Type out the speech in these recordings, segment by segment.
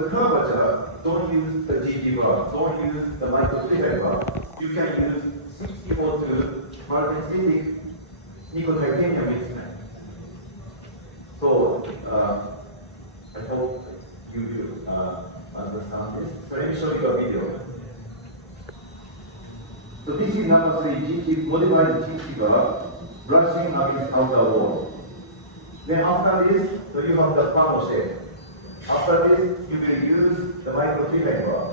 The curvature, don't use the GT bar, don't use the micro-3 bar. You can use 6002 multi-synthetic nickel titanium instrument. So, I hope you will understand this. So let me show you a video. So this is number 3 GT, modified GT bar, brushing against outer wall. Then after this, so you have the funnel shape. After this, you will use the micro-3 bar.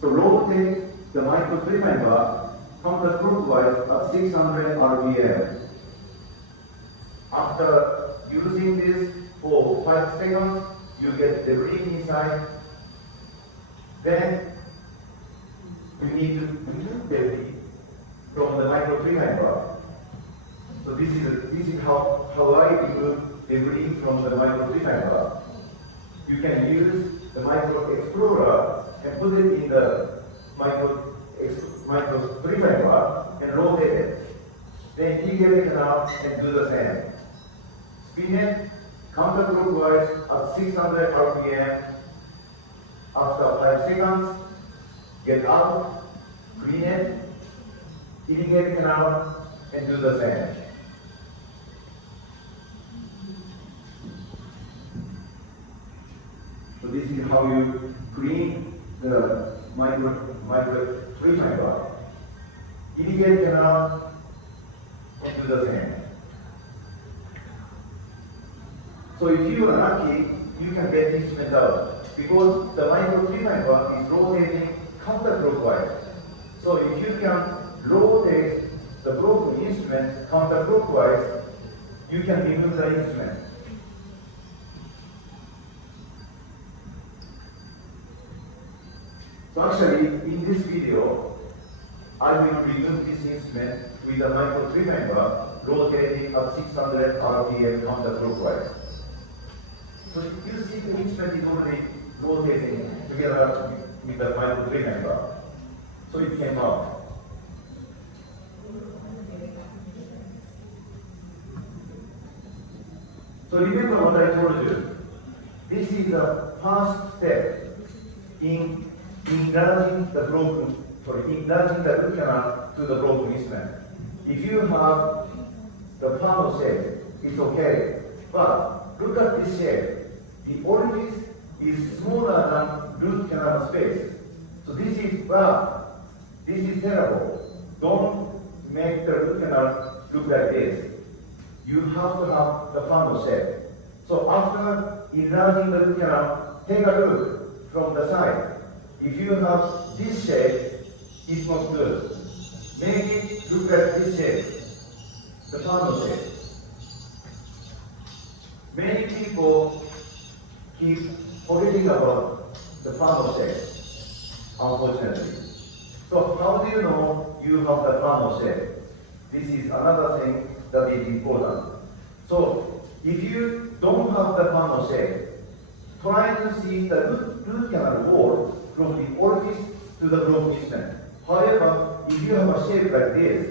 So rotate the micro-3 bar counterclockwise at 600 RPM. After using this for 5 seconds, you get the ring inside. Then you need to remove the ring from the micro-3 bar. So this is how I remove the ring from the micro-3 bar. You can use the micro explorer and put it in the micro-3 bar and rotate it. Then figure it out and do the same. Spin it counterclockwise at 600 RPM. After 5 seconds, get out, clean it, irrigate it out, and do the same. So this is how you clean the micro-3 bar. Irrigate it out, and do the same. So if you are lucky, you can get this instrument out. Because the micro-3 bar is rotating counterclockwise. So if you can rotate the broken instrument counterclockwise, you can remove the instrument. So actually, in this video, I will remove this instrument with the micro-3 bar rotating at 600 RPM counterclockwise. So you see the instrument is already rotating together with the micro-3 bar. So it came out. So remember what I told you. This is the first step in enlarging the root canal to the broken instrument. If you have the funnel shape, it's okay. But look at this shape. The orifice is smaller than root canal space. So this is bad. This is terrible. Don't make the root canal look like this. You have to have the funnel shape. So after enlarging the root canal, take a look from the side. If you have this shape, it's not good. Make it look like this shape, the funnel shape. Many people keep forgetting about the funnel shape, unfortunately. So how do you know you have the funnel shape? This is another thing that is important. So if you don't have the funnel shape, try to see the root canal wall from the orifice to the broken instrument. However, if you have a shape like this,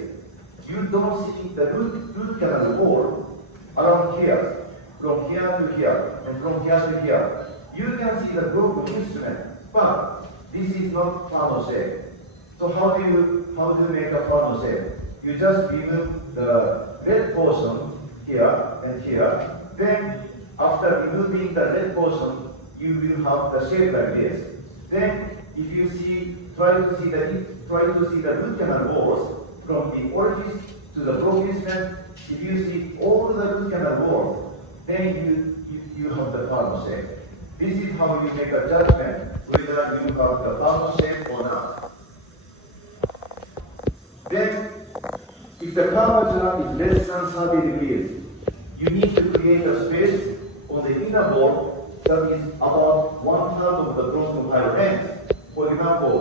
you don't see the root canal wall around here, from here to here, and from here to here. You can see the broken instrument, but this is not funnel shape. So how do you make a funnel shape? You just remove the red portion here and here. Then after removing the red portion, you will have the shape like this. Then if you try to see the root canal walls from the orifice to the broken instrument. If you see all the root canal walls, then you have the funnel shape. This is how you make a judgment whether you have the funnel shape or not. Then, if the curvature is less than 30 degrees, you need to create a space on the inner wall that is about 1/3 of the broken pile length. For example,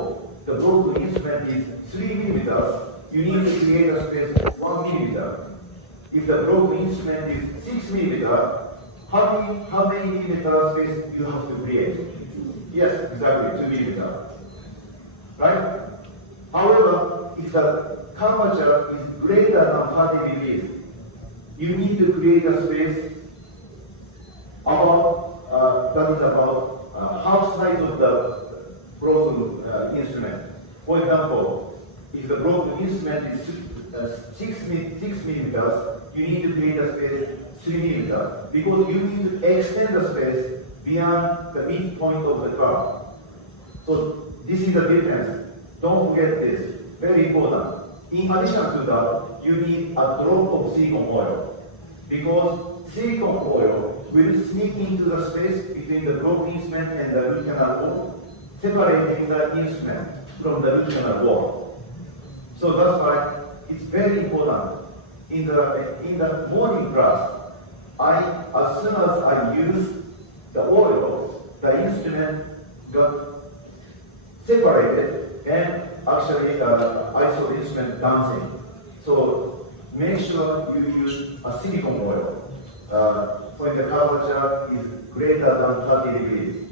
the broken instrument is 3 millimeters, you need to create a space of 1 millimeter. If the broken instrument is 6 millimeters, how many millimeter space you have to create? Yes, exactly, 2 millimeters. Right? However, if the curvature is greater than 30 degrees, you need to create a space That is about half size of the broken instrument. For example, if the broken instrument is 6 millimeters, you need to create a space 3 millimeters because you need to extend the space beyond the midpoint of the curve. So this is the difference. Don't forget this. Very important. In addition to that, you need a drop of silicone oil because silicone oil will sneak into the space between the broken instrument and the root canal wall, separating the instrument from the root canal wall. So that's why it's very important. In the morning class, as soon as I use the oil, the instrument got separated and actually I saw the instrument dancing. So make sure you use a silicone oil when the curvature is greater than 30 degrees.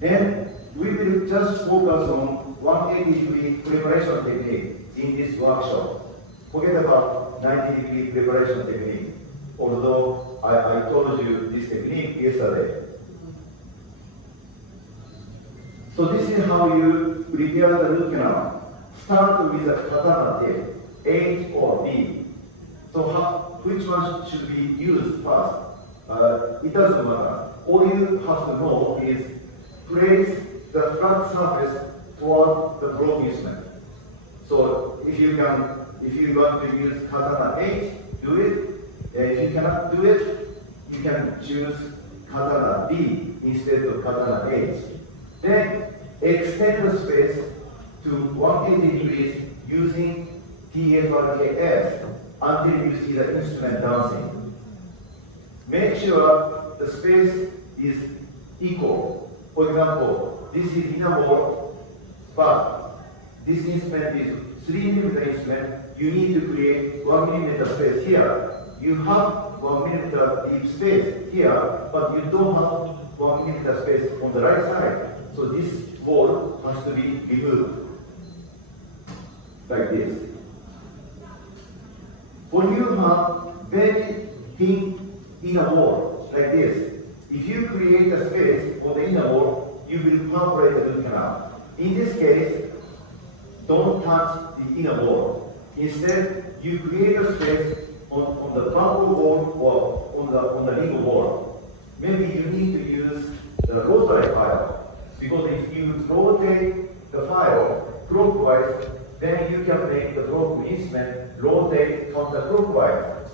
Then we will just focus on 180-degree preparation technique in this workshop. Forget about 90-degree preparation technique, although I told you this technique yesterday. So this is how you prepare the root canal. Start with a katana tape, H or B. So which one should be used first? It doesn't matter. All you have to know is place the flat surface toward the broken instrument. So if you want to use katana H, do it. If you cannot do it, you can choose katana B instead of katana H. Then extend the space to 180 degrees using TFRKS until you see the instrument dancing. Make sure the space is equal. For example, this is inner wall, but this instrument is 3 millimeter instrument. You need to create 1 millimeter space here. You have 1 millimeter deep space here, but you don't have 1 millimeter space on the right side. So this wall has to be removed, like this. When you have very thin inner wall, like this, if you create a space for the inner wall, you will perforate the root canal. In this case, don't touch the inner wall. Instead, you create a space on the bumper wall or on the ring wall. Maybe you need to use the rotary file. Because if you rotate the file clockwise, then you can make the broken instrument rotate counterclockwise.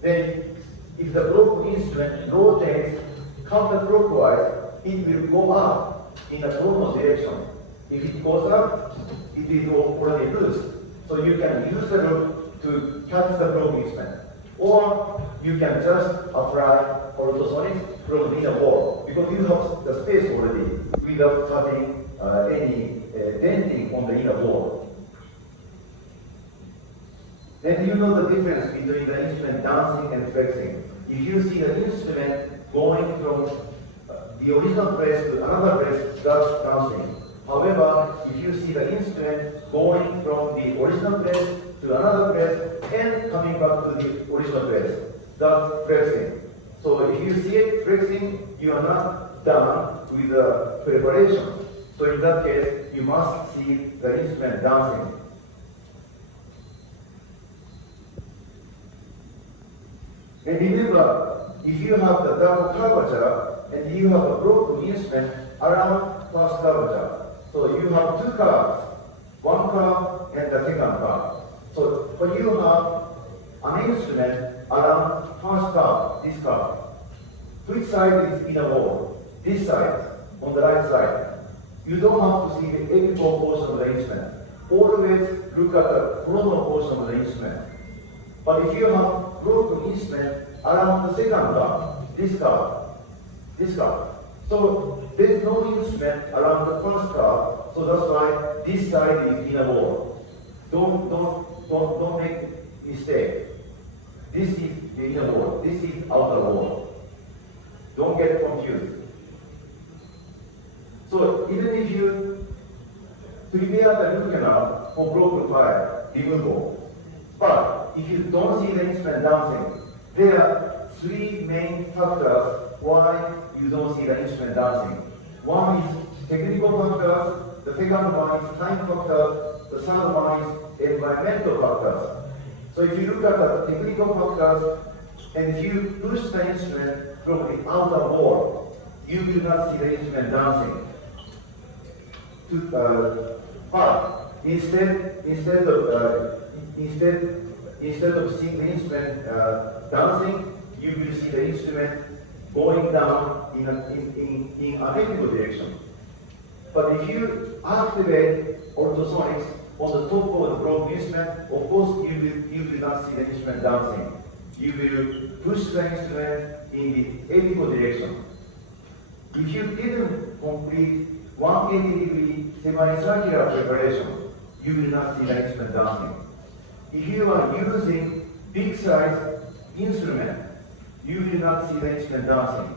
Then, if the broken instrument rotates counterclockwise, it will go up in a normal direction. If it goes up, it is already loose. So you can use the rope to catch the broken instrument. Or you can just apply orthosonics from the inner wall, because you have the space already without cutting any denting on the inner wall. Then you know the difference between the instrument dancing and flexing. If you see the instrument going from the original place to another place, that's dancing. However, if you see the instrument going from the original place to another place and coming back to the original place, that's flexing. So if you see it flexing, you are not done with the preparation. So in that case, you must see the instrument dancing. And remember, if you have the double curvature and you have a broken instrument around first curvature, so you have two curves, one curve and the second curve. So when you have an instrument around first curve, this curve, which side is inner wall? This side, on the right side. You don't have to see the epical portion of the instrument. Always look at the frontal portion of the instrument. But if you have broken instrument around the second curve, this curve, this curve. So there's no instrument around the first curve, so that's why this side is inner wall. Don't make mistake. This is the inner wall, this is outer wall. Don't get confused. So even if you prepare the root canal for broken fire removal, but if you don't see the instrument dancing, there are three main factors why you don't see the instrument dancing. One is technical factors, the second one is time factors, the third one is environmental factors. So if you look at the technical factors, and if you push the instrument from the outer wall, you will not see the instrument dancing. But instead of seeing the instrument dancing, you will see the instrument going down in an identical direction. But if you activate ultrasonics on the top of the broken instrument, of course you will not see the instrument dancing. You will push the instrument in the elliptical direction. If you didn't complete 180-degree semicircular preparation, you will not see the instrument dancing. If you are using big size instrument, you will not see the instrument dancing.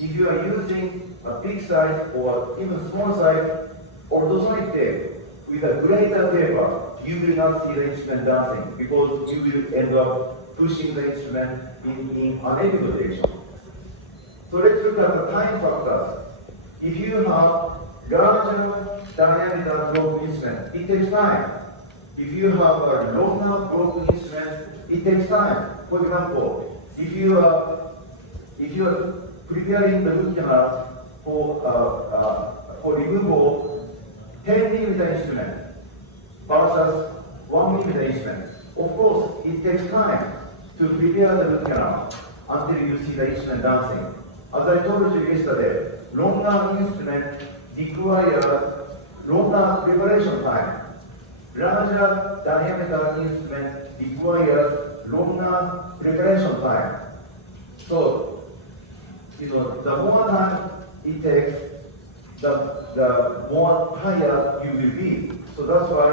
If you are using a big size or even small size ultrasonic tape with a greater taper, you will not see the instrument dancing because you will end up pushing the instrument in an elliptical direction. So let's look at the time factors. If you have larger diameter broken instrument, it takes time. If you have a longer broken instrument, it takes time. For example, if you are preparing the root canal for removal 10mm instrument versus 1mm instrument, of course it takes time to prepare the root canal until you see the instrument dancing. As I told you yesterday, longer instrument require longer preparation time. Larger diameter instrument requires longer preparation time. So, the more time it takes, the more tired you will be. So that's why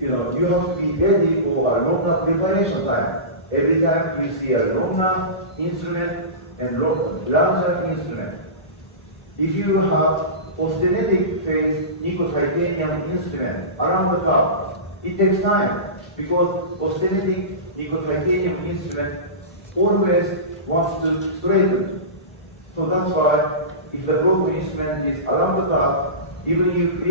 you have to be ready for a longer preparation time. Every time you see a longer instrument and larger instrument. If you have austenitic phase nickel titanium instrument around the curve, it takes time because austenitic nickel titanium instrument always wants to straighten. So that's why if the broken instrument is around the curve, even you